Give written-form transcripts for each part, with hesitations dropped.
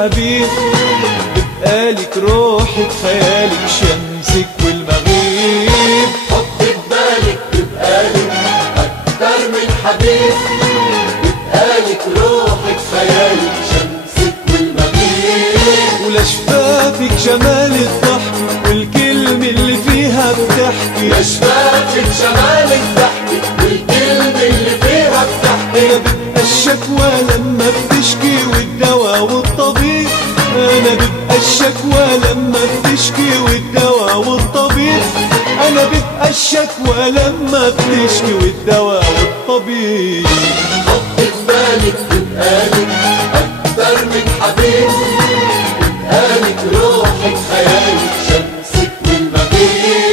الحبيب، ببقالك روحك خيالك شمسك والمغيب. حط ببالك ببقالك أكتر من حبيب، ببقالك روحك خيالك شمسك والمغيب. ولشفافك جمال الضحك والكلمة اللي فيها بتحكي، لشفافك جمال الضحك والكلمة اللي فيها بتحكي. أنا ببقى الشكوى لما بتشكي والدواء والطبيب، أنا ببقى الشكوى لما بتشكي والدواء والطبيب، أنا ببقى الشكوى لما بتشكي والدواء والطبيب. حط ببالك ببقالك أكتر من حبيب، ببقالك روحك خيالك شمسك والمغيب.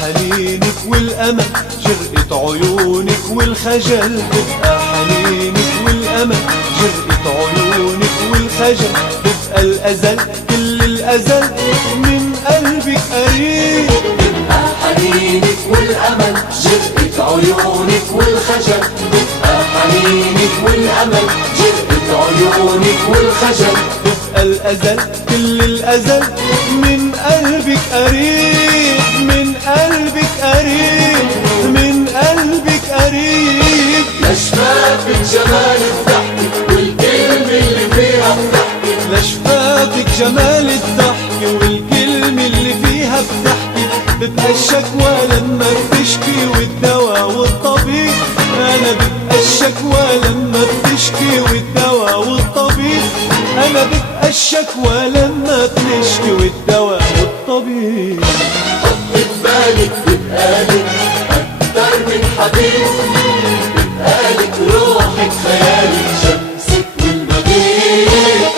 حنينك والأمل جرأة عيونك والخجل، ببقى حنينك والأمل جرأة عيونك والخجل، ببقى الأزل كل الأزل من قلبك قريب. ببقى حنينك والأمل جرأة عيونك والخجل، ببقى حنينك والأمل جرأة عيونك والخجل، ببقى الأزل كل الأزل من قلبك قريب، من قلبك قريب، من قلبك قريب. لشفافك جمال الضحك والكلمة اللي فيها بتحكي، لشفافك جمال الضحك والكلمة اللي فيها بتحكي، ببقى الشكوى لما بتشكي والدواء والطبيب، أنا ببقى الشكوى لما بتشكي والدواء والطبيب، أنا ببقى الشكوى لما بتشكي والدواء والطبيب. حط ببالك ببقالك أكتر من حبيب، ببقالك روحك خيالك شمسك والمغيب.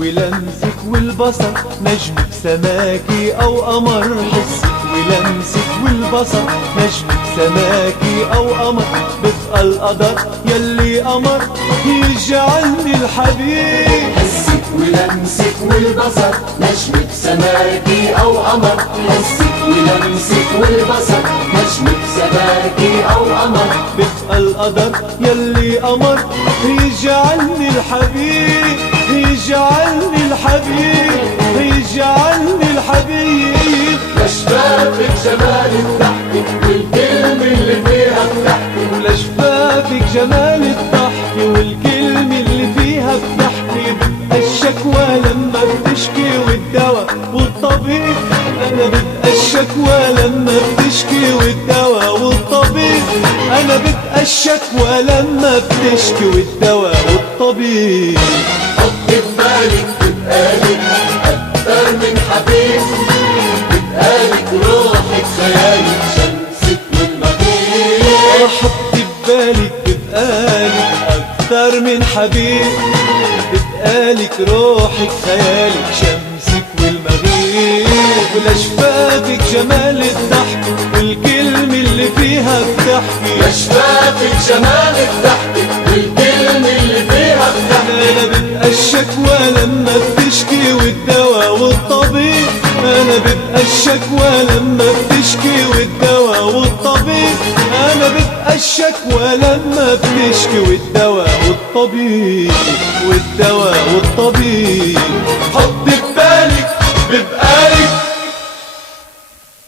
ولمسك والبصر نجمك سماكي أو قمر، حسك ولمسك والبصر نجمك سماكي أو قمر، ببقى القدر يلي قمر يجعلني الحبيب. حسك ولمسك والبصر نجمك سماكي أو قمر، حسك ولمسك والبصر نجمك سماكي أو قمر، ببقى القدر يلي قمر يجعلني الحبيب، يجعلني الحبيب، يجعلني الحبيب. لشفافك جمال الضحك والكلمة اللي فيها بتحكي، ولشفافك جمال الضحك والكلمة اللي فيها بتحكي، ببقى الشكوى لما بتشكي والدواء والطبيب، أنا ببقى الشكوى لما بتشكي والدواء والطبيب، أنا ببقى الشكوى لما بتشكي والدواء والطبيب. حط ببالك ببقالك أكتر من حبيب، ببقالك روحك خيالك شمسك والمغيب. حط ببالك ببقالك أكتر من حبيب، ببقالك روحك خيالك شمسك والمغيب. ولشفافك جمال الضحك والكلمة اللي فيها بتحكي، لشفافك جمال الضحك والكلمة اللي فيها بتحكي. أنا ببقى الشكوى لما بتشكي والدواء والطبيب، أنا ببقى الشكوى لما بتشكي والدواء والطبيب، أنا ببقى الشكوى لما بتشكي والدواء والطبيب، والدواء والطبيب. حط ببالك ببقالك